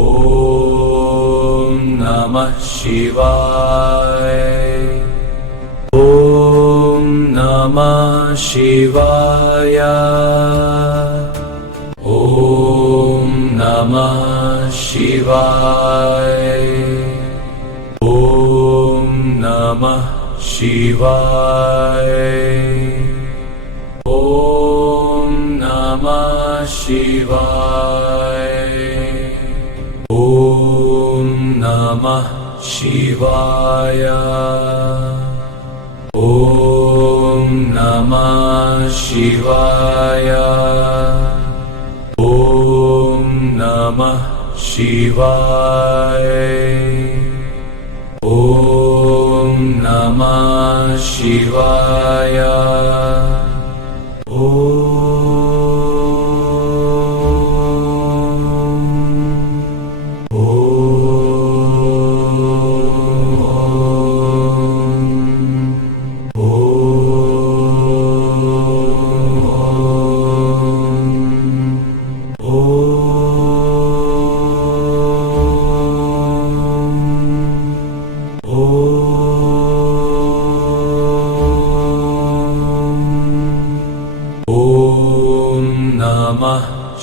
ॐ नमः शिवाय। ॐ नमः शिवाय। ॐ नमः शिवाय। ॐ नमः शिवाय। ॐ नमः शिवाय। ॐ नमः शिवाय। ॐ नमः शिवाय। ॐ नमः शिवाय। ॐ नमः शिवाय।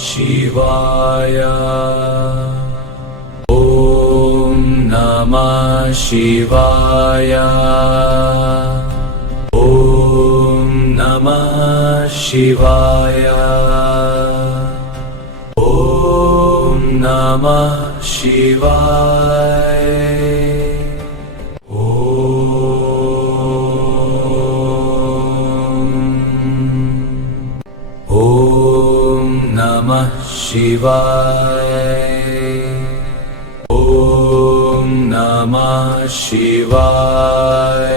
शिवाय। ॐ नमः शिवाय। ॐ नमः शिवाय। ॐ नमः शिवाय। शिवाय। ॐ नमः शिवाय।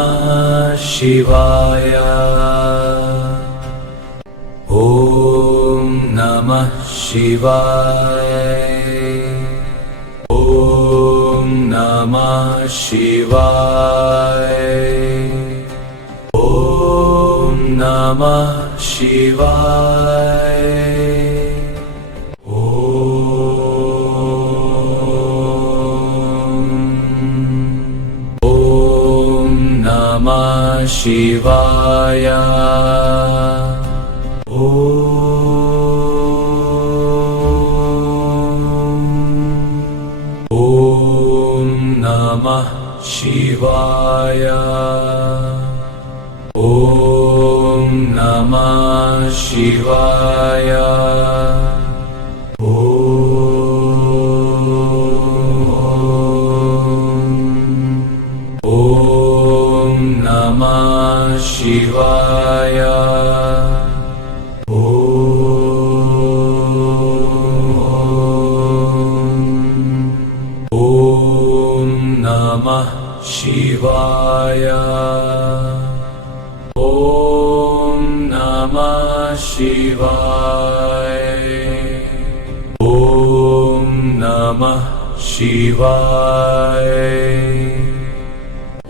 ॐ नमः शिवाय। ॐ नमः शिवाय। ॐ नमः शिवाय। ॐ नमः शिवाय। ॐ नमः शिवाय। नमः शिवाय। ॐ नमः शिवाय। ॐ नमः शिवाय। नमः शिवाय। ॐ नमः शिवाय।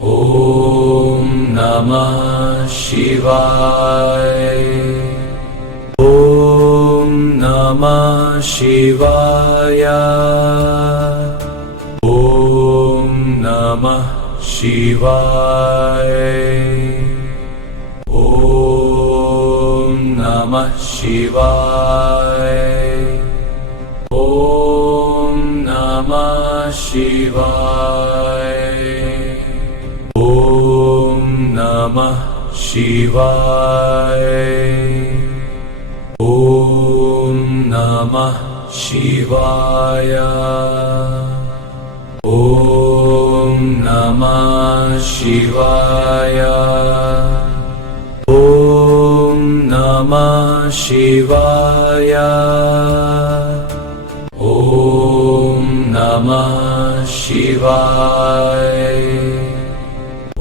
ॐ नमः शिवाय। ॐ नमः शिवाय। ॐ नमः शिवाय। नमः शिवाय। ॐ नमः शिवाय। ॐ नमः शिवाय। ॐ नमः शिवाय। ॐ नमः शिवाय। ॐ नमः शिवाय। ॐ नमः शिवाय। ॐ नमः शिवाय।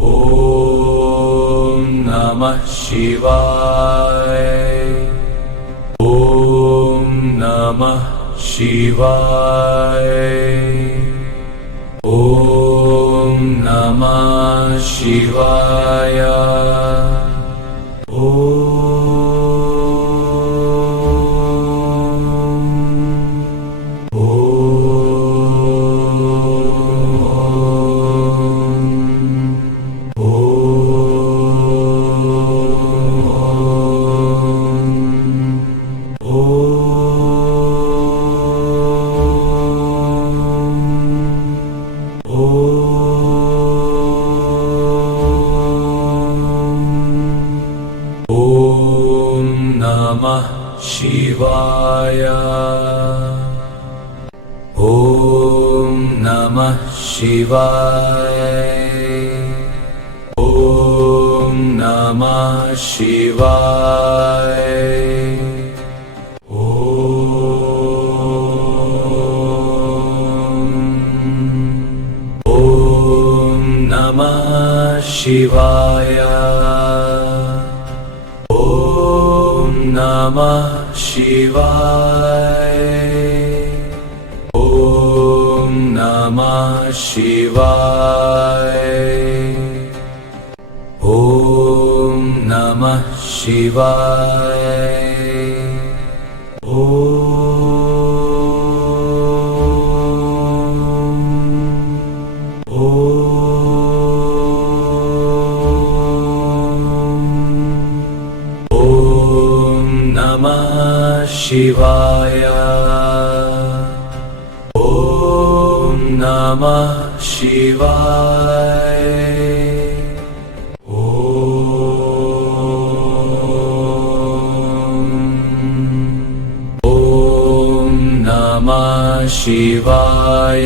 ॐ नमः शिवाय। ॐ नमः शिवाय। शिवाय नमः शिवाय ॐ नमः शिवाय ॐ नमः शिवाय ॐ नमः शिवाय नमः शिवाय ॐ नमः शिवाय ॐ नमः शिवाय शिवाय ॐ नमः शिवाय ॐ नमः शिवाय नमः शिवाय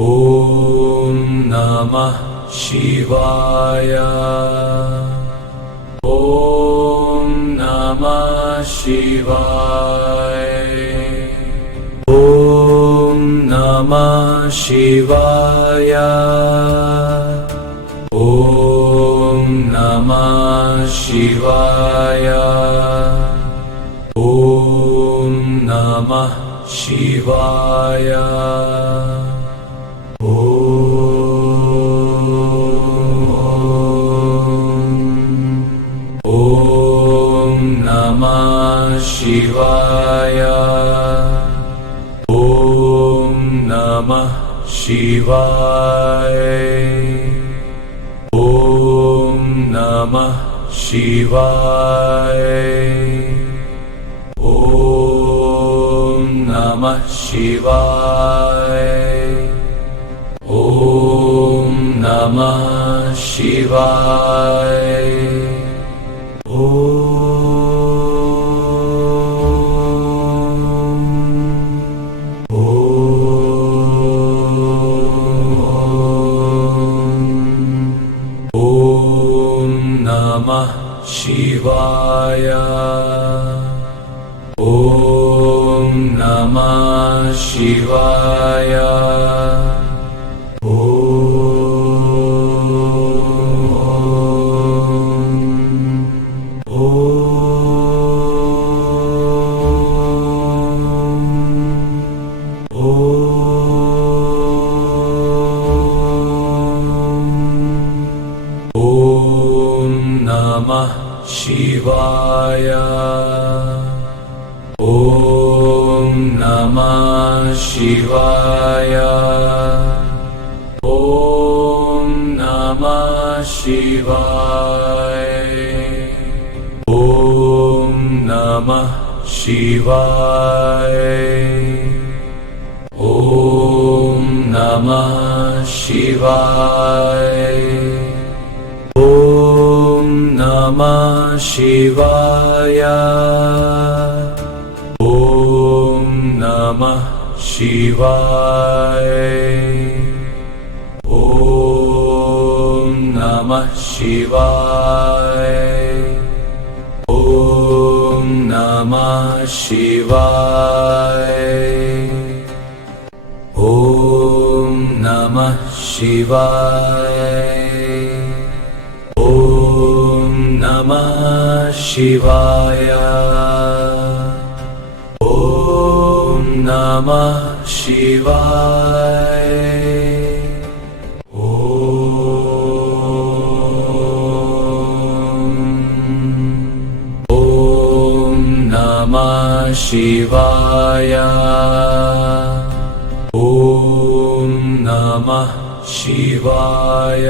ॐ नमः शिवाय ॐ नमः शिवाय ॐ नमः शिवाय ॐ नमः शिवाय नमः शिवाय ॐ नमः शिवाय ॐ नमः शिवाय ॐ नमः शिवाय ॐ नमः शिवाय नमः शिवाय ॐ नमः शिवाय नमः शिवाय ॐ नमः शिवाय ॐ नमः शिवाय ॐ नमः शिवाय ॐ नमः शिवाय ॐ नमः शिवाय ॐ नमः शिवाय ॐ नमः शिवाय ॐ नमः शिवाय ॐ नमः शिवाय ॐ शिवाय ॐ नमः शिवाय ॐ नमः शिवाय ॐ नमः शिवाय